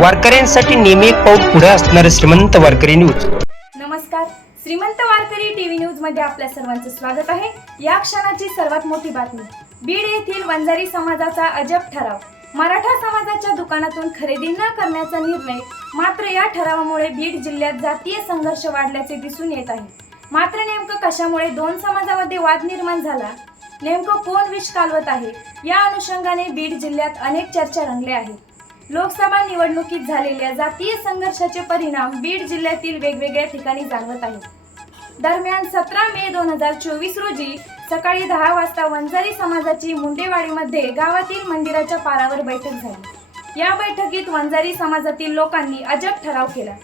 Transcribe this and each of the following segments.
वारकऱ्यांसाठी नेहमी एक पाऊल पुढे असणारे श्रीमंत वारकरी न्यूज. नमस्कार. श्रीमंत वारकरी टीव्ही न्यूजमध्ये आपल्या सर्वांचं स्वागत आहे. या क्षणाची सर्वात मोठी बातमी. बीड येथील वंजारी समाजाचा अजब ठराव. मराठा समाजाच्या दुकानातून खरेदी न करण्याचा निर्णय मात्र या ठरावामुळे बीड जिल्ह्यात जातीय संघर्ष वाढल्याचे दिसून येत आहे. मात्र नेमकं कशामुळे दोन समाजामध्ये वाद निर्माण झाला? नेमकं कोण विष कालवत आहे? या अनुषंगाने बीड जिल्ह्यात अनेक चर्चा रंगल्या आहेत. लोकसभा निवडणुकीत झालेल्या जातीय संघर्षाचे परिणाम बीड जिल्ह्यातील वेगवेगळ्या ठिकाणी जाणवत आहेत. दरम्यान सतरा मे दोन हजार चोवीस रोजी सकाळी दहा वाजता वंजारी समाजाची मुंडेवाडीमध्ये गावातील मंदिराच्या पारावर बैठक झाली. या बैठकीत वंजारी समाजातील लोकांनी अजब ठराव केला.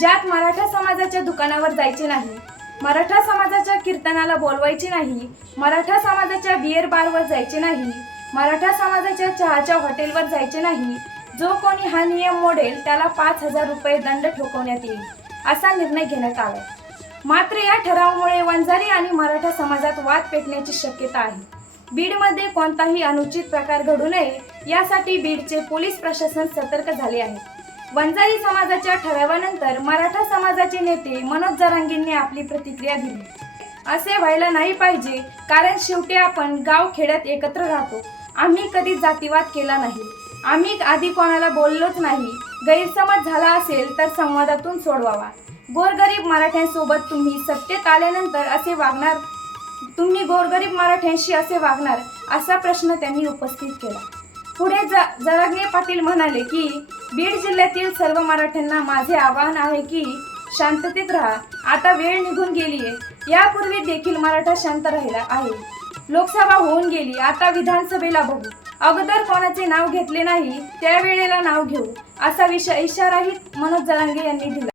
ज्यात मराठा समाजाच्या दुकानावर जायचे नाही मराठा समाजाच्या कीर्तनाला बोलवायचे नाही मराठा समाजाच्या बिअर बारवर जायचे नाही मराठा समाजाच्या चहाच्या हॉटेलवर जायचे नाही जो कोणी हा नियम मोडेल त्याला पाच हजार रुपये दंड ठोकवण्यात येईल असा निर्णय घेण्यात आला मात्र या ठरावामुळे वंजारी आणि मराठा समाजात वाद पेटण्याची शक्यता आहे. बीडमध्ये कोणताही अनुचित प्रकार घडू नये यासाठी बीडचे पोलीस प्रशासन सतर्क झाले आहे. वंजारी समाजाच्या ठरावानंतर मराठा समाजाचे नेते मनोज जरांगींनी आपली प्रतिक्रिया दिली. असे व्हायला नाही पाहिजे कारण शेवटी आपण गाव खेड्यात एकत्र राहतो. आम्ही कधी जातीवाद केला नाही. आम्ही आधी कोणाला बोललोच नाही. गैरसमज झाला असेल तर संवादातून सोडवावा. गोरगरीब मराठ्यांसोबत तुम्ही सत्तेत आल्यानंतर असे वागणार तुम्ही गोरगरीब मराठ्यांशी असे वागणार असा प्रश्न त्यांनी उपस्थित केला. पुढे ज जरागे पाटील म्हणाले की बीड जिल्ह्यातील सर्व मराठ्यांना माझे आवाहन आहे की शांततेत राहा. आता वेळ निघून गेली आहे यापूर्वी देखील मराठा शांत राहिला आहे. लोकसभा होऊन गेली. आता विधानसभेला बघू. अगोदर कोणाचे नाव घेतले नाही त्यावेळेला नाव घेऊ असा विषय इशाराही मनोज जरांगे यांनी दिला.